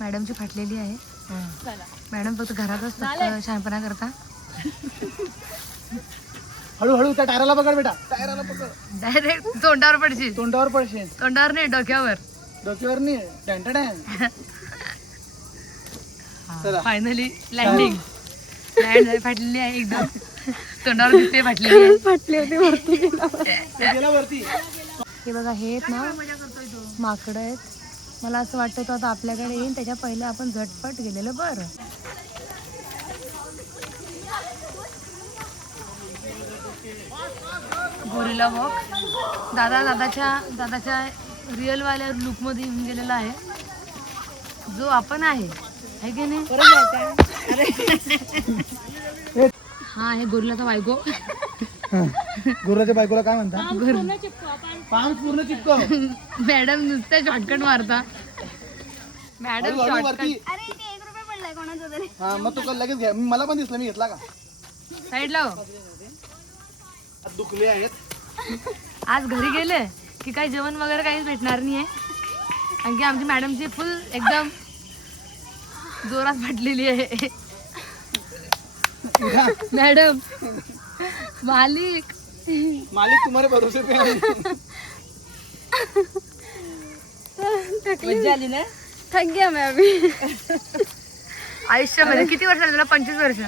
मॅडमची फाटलेली आहे. चला मॅडम फक्त घरातच फक्त शहाणपणा करता. हळूहळू त्या टायराला पकड बेटा, टायराला पकड. डायरेक्ट तोंडावर पडशील. तोंडावर पडशील. तोंडावर नाही, डोक्यावर. डोक्यावर नाही. चला फायनली लँडिंग. लँड फाटलेली आहे एकदम. तोंडावर दिसते फाटलेली आहे. फाटली होती वरती गेला वरती. हे बघा, हे आहेत ना माकडं आहेत. मला असं वाटतं तो आता आपल्याकडे येईल, त्याच्या पहिले आपण झटपट गेलेलं बरं. Gorilla walk. दादाच्या रिअलवाल्या लुकमध्ये येऊन गेलेला आहे, जो आपण आहे की नाही. हा, हे गोरिलाचा बायको. गुरुच्या बायकोला काय म्हणतात? पाम पूर्ण चिपको. मॅडम नुसतं शॉर्टकट मारता. Madam shortcut. हा, मग तू लगेच घ्या. मला पण दिसलं, मी घेतला का? साईड लाव. दुखले आहेत. आज घरी गेले की काही जेवण वगैरे काहीच भेटणार नाही आहे. आणखी आमची मॅडमची फुल एकदम जोरात फाटलेली आहे. मॅडम मालिक तुम्हारे भरोसे पे है. मजा आली ना. थक गया मैं अभी. आयुष्यामध्ये किती वर्ष झाली तुला? 25 वर्ष,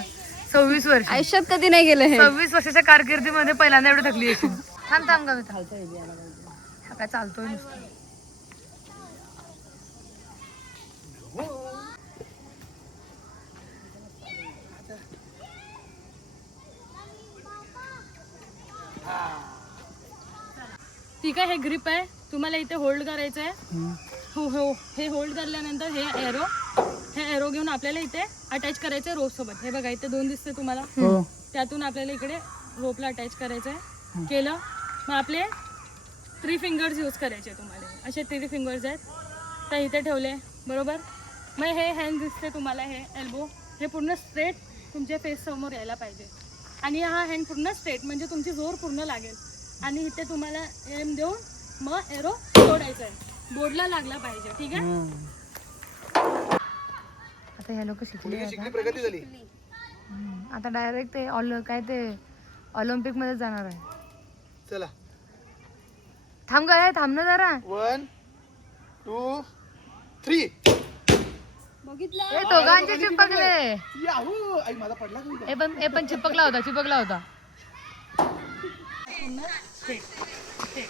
26 वर्ष. आयुष्यात कधी नाही गेले हे. 26 वर्षाच्या कारकिर्दीमध्ये पहिल्यांदा एवढी थकली असेल. थांब थांब का काय चालतोय नुसतं. ठीक आहे, हे ग्रिप आहे. तुम्हाला इथे होल्ड करायचं आहे. हो हो, हे होल्ड करल्यानंतर हे एरो घेऊन आपल्याला इथे अटॅच करायचं आहे रोप सोबत. हे बघा, इथे 2 दिसते तुम्हाला. त्यातून आपल्याला इकडे रोपला अटॅच करायचं आहे. केलं मग आपले 3 फिंगर्स यूज करायचे तुम्हाला. असे 3 फिंगर्स आहेत, तर इथे ठेवले बरोबर. मग हे हँड दिसते तुम्हाला, हे एल्बो, हे पूर्ण स्ट्रेट तुमच्या फेस समोर यायला पाहिजे. आणि हा हँड पूर्ण स्ट्रेट, म्हणजे तुमची जोर पूर्ण लागेल. आणि इथे तुम्हाला एम देऊन मग एरो सोडायचा आहे. बोर्डला लागला पाहिजे. ठीक आहे. आता हे लोक शिकले. प्रगती झाली. आता डायरेक्ट ते ऑलिम्पिक मध्ये जाणार आहे. चला, थांब थांब ना जरा. 1 2 3. बघितलं. हे दोघांचे चिपकले. याहू, आई माझा पडला का? हे पण चिपकला होता.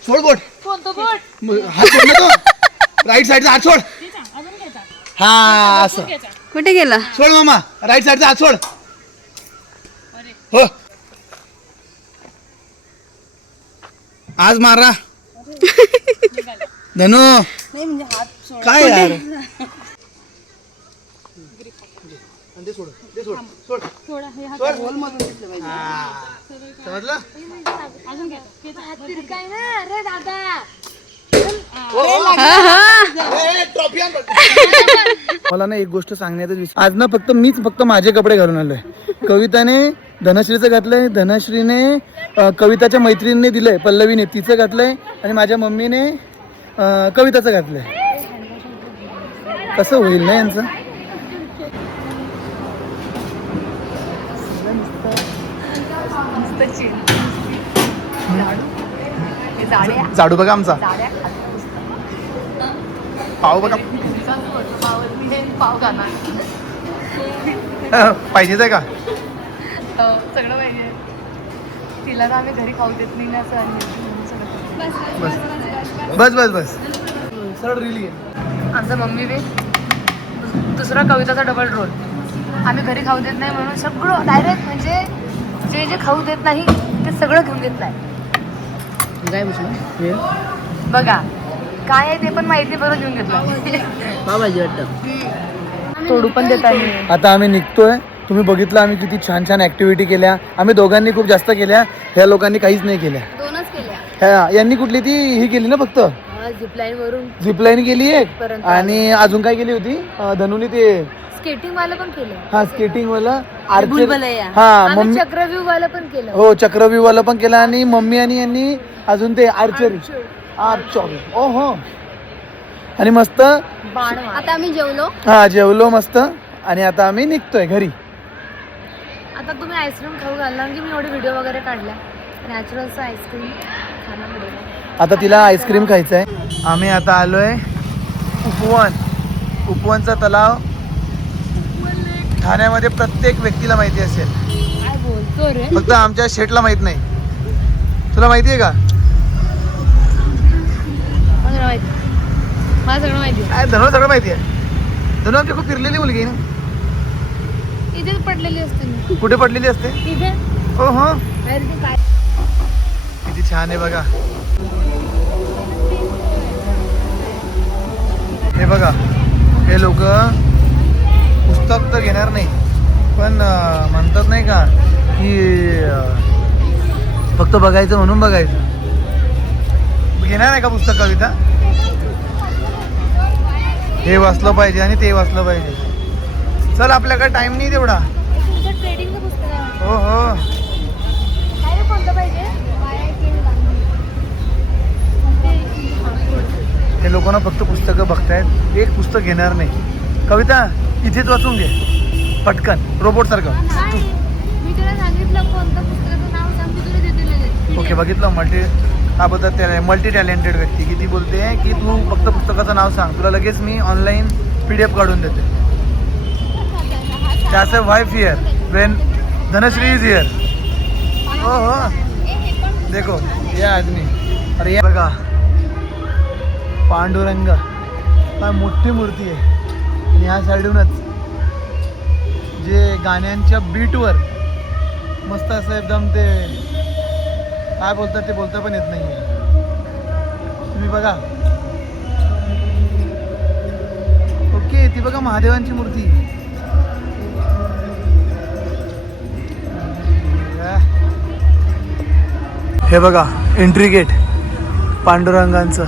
सोड बोट. कोणतं बोट? हात सोड ना तो. राईट साईडचा हात सोड. अजून घ्यायचा. हा, असं कुठे गेला? सोड मामा. राईट साईडचा हात सोड. हो, आज मारा धनु. नाही म्हणजे हात सोड. काय यार, दे सोड, दे सोड, सोड, थोडा हे हात सोड. गोल मधून दिसलं पाहिजे. हा, समजलं? अजून घ्यायचा. अरे दादा, ट्रॉफी आण. मला ना एक गोष्ट सांगण्यातच विसरलो. आज ना फक्त माझे कपडे घालून आलोय. कविताने धनश्रीचं घातलंय, धनश्रीने कविताच्या मैत्रिणीने दिलंय, पल्लवीने तिचं घातलंय, आणि माझ्या मम्मीने कविताचं घातलंय. कसं होईल ना यांचं? झाडू बघा आमचा. पाव बघा. पाव खाणार. पाहिजेच आहे का? सगळं पाहिजे. तिला तर आम्ही घरी खाऊ देत नाही ना असं. बस सरळ रिली. आमचा मम्मी बी दुसरा कविताचा डबल रोल. आम्ही घरी खाऊ देत नाही म्हणून सगळं डायरेक्ट, म्हणजे जे खाऊ देत नाही ते सगळं घेऊन घेतलंय. काय बसलं? बघा काय आहे ते पण माहिती, बरं घेऊन घेतलं. बाबाजी वाटतं. तोडू पण देत आहे. आता आम्ही निघतोय. तुम्ही बघितलं आम्ही किती छान छान ऍक्टिव्हिटी केल्या. आम्ही दोघांनी खूप जास्त केल्या, ह्या लोकांनी काहीच नाही केल्या. 2च केल्या. यांनी कुठली ती ही केली ना, फक्त झिपलाईन वरून झिपलाईन केली एक, पर्यंत. आणि अजून काय केली होती धनुनी? ते स्केटिंग वाला पण केलं. हा, स्केटिंग वाला, बुलबुलैया. हा, आम्ही मम्मी चक्रव्यूह वाला पण केलं. हो, चक्रव्यूह वाला पण केला. आणि मम्मी आणि यांनी अजून ते आर्चरी. ओहो, आणि मस्त आता आम्ही जेवलो. हा जेवलो मस्त आणि आता आम्ही निघतोय घरी. आता तुम्ही आईस्क्रीम खाऊ घालला की मी एवढे व्हिडिओ वगैरे काढला. नॅचरलचं आईस्क्रीम खाणं पडेल. आता तिला आईस्क्रीम खायचं आहे. आम्ही आता आलोय उपवनचा तलाव. ठाण्यामध्ये प्रत्येक व्यक्तीला माहिती असेल, काय बोलतो रे? फक्त आमच्या शेटला माहित नाही. तुला माहिती आहे का? मला सगळं माहिती आहे. काय धनु सगळं माहिती आहे. धनु आमची खूप फिरलेली मुलगी आहे ना. इथेच पडलेली असते मी. कुठे पडलेली असते? इथे हो हो अरे ते काय किती छान आहे बघा. हे बघा, हे लोक पुस्तक तर घेणार नाही, पण म्हणतात नाही का की फक्त बघायचं म्हणून बघायचं. घेणार आहे का पुस्तक कविता? हे वाचलं पाहिजे आणि ते वाचलं पाहिजे. चल आपल्याकडे टाइम नाही तेवढा. तुमचं ट्रेडिंगचं पुस्तक आहे. हो हो काय रे, कोणतं पाहिजे? हे लोकांना फक्त पुस्तकं बघतायत, एक पुस्तक घेणार नाही. कविता इथेच वाचून घे पटकन, रोबोट सारखं. मी तुला सांगितलं कोणतं पुस्तकाचं नाव सांग, मी तुला देते लगेच. ओके, बघितलं मल्टी टॅलेंटेड व्यक्ती किती बोलते की तू फक्त पुस्तकाचं नाव सांग, तुला लगेच मी ऑनलाईन PDF काढून देते. त्याचं why fear when Dhanashree is here. हो हो देखो ये आदमी. अरे बघा पांडुरंग, काय मोठी मूर्ती आहे. आणि ह्या साईडूनच जे गाण्यांच्या बीटवर मस्त असं एकदम ते काय बोलतात ते बोलता पण येत नाही. तुम्ही बघा. ओके, ती बघा महादेवांची मूर्ती. हे बघा एंट्री गेट पांडुरंगांचं.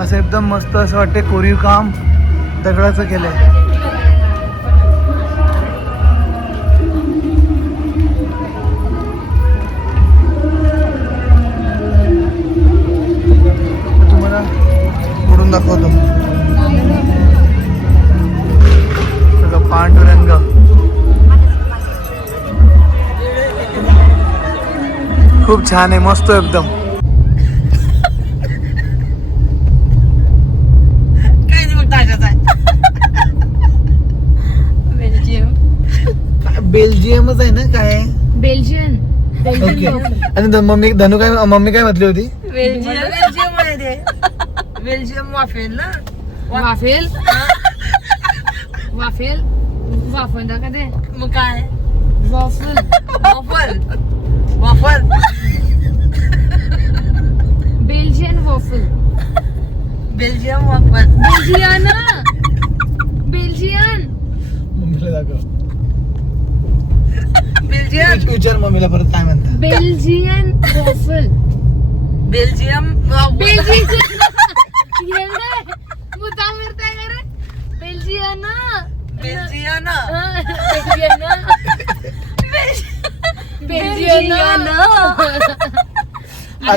असं एकदम मस्त असं वाटते कोरीव काम दगडाचं केलंय. तुम्हाला पुढून दाखवतो. सगळं पांडुरंग. खूप छान आहे, मस्त एकदम. बेल्जियमच आहे ना काय? बेल्जियन. ओके. आणि धनु काय मम्मी काय म्हटली होती? बेल्जियम वाफेल ना. वाफेल वाफेल वाफेल का ते? मग काय waffle waffle waffle Belgian waffle. Belgium waffle Belgian Belgian. मम्मीला दाखव. बेल्जियम विचार मम्मीला परत काय म्हणतात. Belgian waffle. बेल्जियम बेल्जियन मुद्दाम करताय का रे? Belgian Belgian Belgian.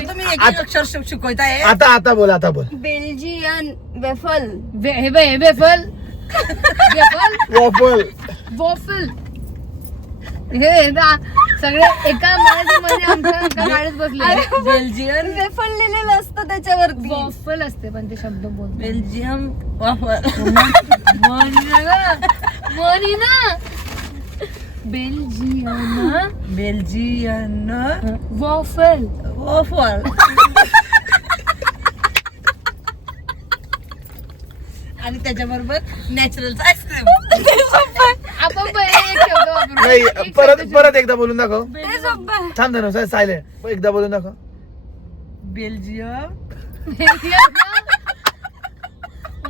तुम्ही एक अक्षर शिकवताय. आता बोल. बेल्जियन वेफल हे बेफल बेफल वॉफल. वॉफल. हे सगळे एका मराठीमध्ये आमच्या गाडीत बसले. बेल्जियन वेफल लिहिलेलं असतं त्याच्यावरती. वॉफल असते पण ते शब्द बोल. बेल्जियम वाफल मनी ना. Belgian Belgian waffle. वाफल आणि त्याच्याबरोबर नॅचरलचं आईस्क्रीम. आपण पहिले एक शब्द वापरू. नाही एक शब्द परत एकदा बोलून दाखव. ते सोपं. थांब धनु सायलेंट. एकदा बोलून दाखव. बेल्जियम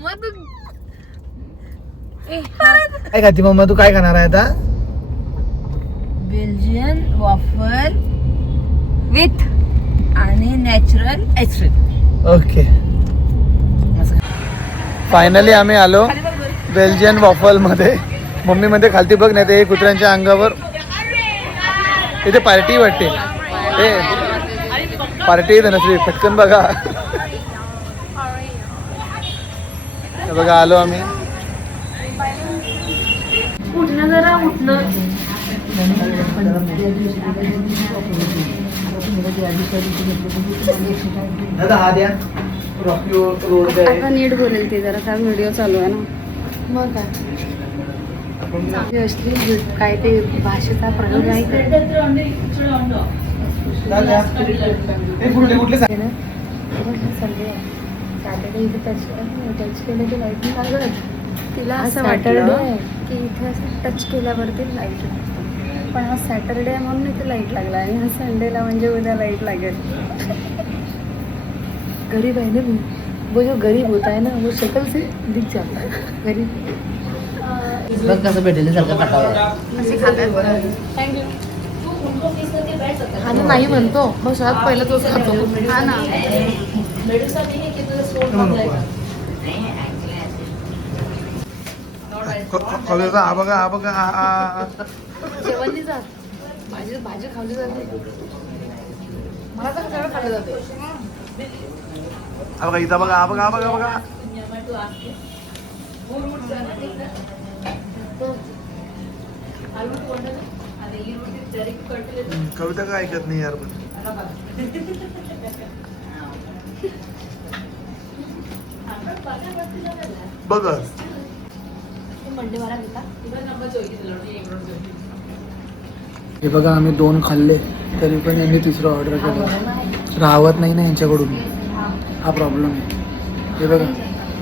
मग तू काय खाती मम्मा, तू काय खाणार आहे आता? बेल्जियन वाफल विथ आणि नॅचरल आईस्क्रीम. ओके. फायनली आम्ही आलो बेल्जियन वॉफल मध्ये. मम्मी मध्ये खालती बघ, नाही ते कुत्र्यांच्या अंगावर इथे पार्टी वाटते. पार्टी धनश्री पटकन बघा. हे बघा आलो आम्ही. उठणं जरा उठणं. दादा हा द्या रॉकी रोड आहे. आता नीट बोलेल ती जरा काय व्हिडिओ चालू आहे ना. मग काय चांगली असली काय ते भाषेचा प्रयोग नाही करत. दादा हे कुठले कुठले सांग. सॅटर्डे इथे टच केलं की लाईट नाही लागत. तिला आज असं Saturday वाटलं आहे. की इथे असं टच केल्यावरती लाईट लागते, पण हा सॅटरडे आहे म्हणून इथे लाईट लागला आणि हा संडेला म्हणजे उद्या लाईट लागेल. गरीब आहे ना मी. वो जो गरीब होता है ना वो शक्ल से दिख जाता है गरीब. बघ कसं भेटेल सारखं कटावं. आणि नाही म्हणतो मग सगळ्यात पहिलं तोच खातो. हा ना. कविता हा बघा हा बघा जेवणली जात भाजी खाल्ली जाते. मला तर सगळं खाल्लं जाते. हा बघा इथं बघा हा बघा हा बघा बघा. कविता काय ऐकत नाही यार. बघ हे बघा आम्ही 2 खाल्ले तरी पण यांनी तिसरं ऑर्डर केलं. राहत नाही ना यांच्याकडून, हा प्रॉब्लेम आहे. हे बघा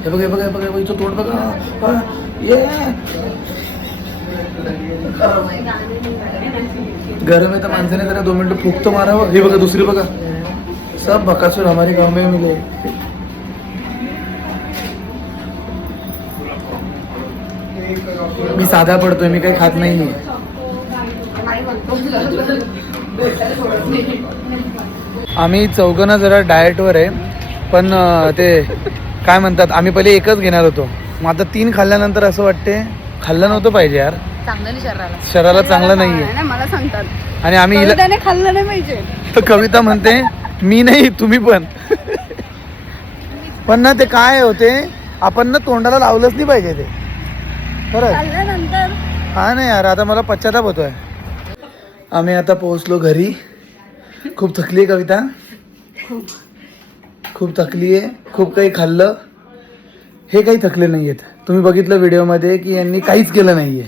हे बघा हे बघा हे बघा इथं तोंड बघा. ये गरम आहे तर माणसाने जरा 2 मिनिटं फूक तर मारावं. हे बघा दुसरी बघा. सब बकासूर हमारे गाव में मिले. मी साधा पडतोय, मी काही खात नाही. आम्ही चौघांना जरा डाएटवर आहे, पण ते काय म्हणतात आम्ही पहिले एकच घेणार होतो. मग आता 3 खाल्ल्यानंतर असं वाटते खाल्लं नव्हतं पाहिजे यार. चांगलं नाही शरीराला. शरीराला चांगलं नाहीये. नाही, मला सांगतात आणि आम्ही हिला त्याने खाल्लं नाही पाहिजे. तर कविता म्हणते मी नाही तुम्ही पण. पण ना ते काय होते आपण ना तोंडाला लावलंच नाही पाहिजे ते खरंच. खाल्ल्यानंतर हा नाही यार आता मला पश्चाताप होतोय. आम्ही आता पोहोचलो घरी. खूप थकली आहे कविता, खूप थकली आहे. खूप काही खाल्लं. हे काही थकले नाही आहेत. तुम्ही बघितलं व्हिडिओमध्ये की यांनी काहीच केलं नाहीये.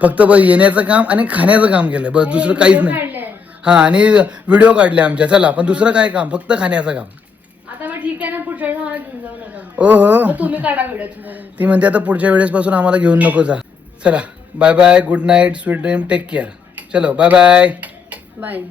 फक्त बस येण्याचं काम आणि खाण्याचं काम केलंय बस, दुसरं काहीच नाही. हा आणि व्हिडिओ काढले आमच्या. चला पण दुसरं काय काम, फक्त खाण्याचं काम. आता मग ठीक आहे ना पुढच्या वेळेस मला घेऊन जाऊ नका. ओ हो तुम्ही काढा व्हिडिओ. ती म्हणते आता पुढच्या वेळेस पासून आम्हाला घेऊन नको जा. चला bye bye, good night, sweet dream, take care. चलो बाय बाय. बाय.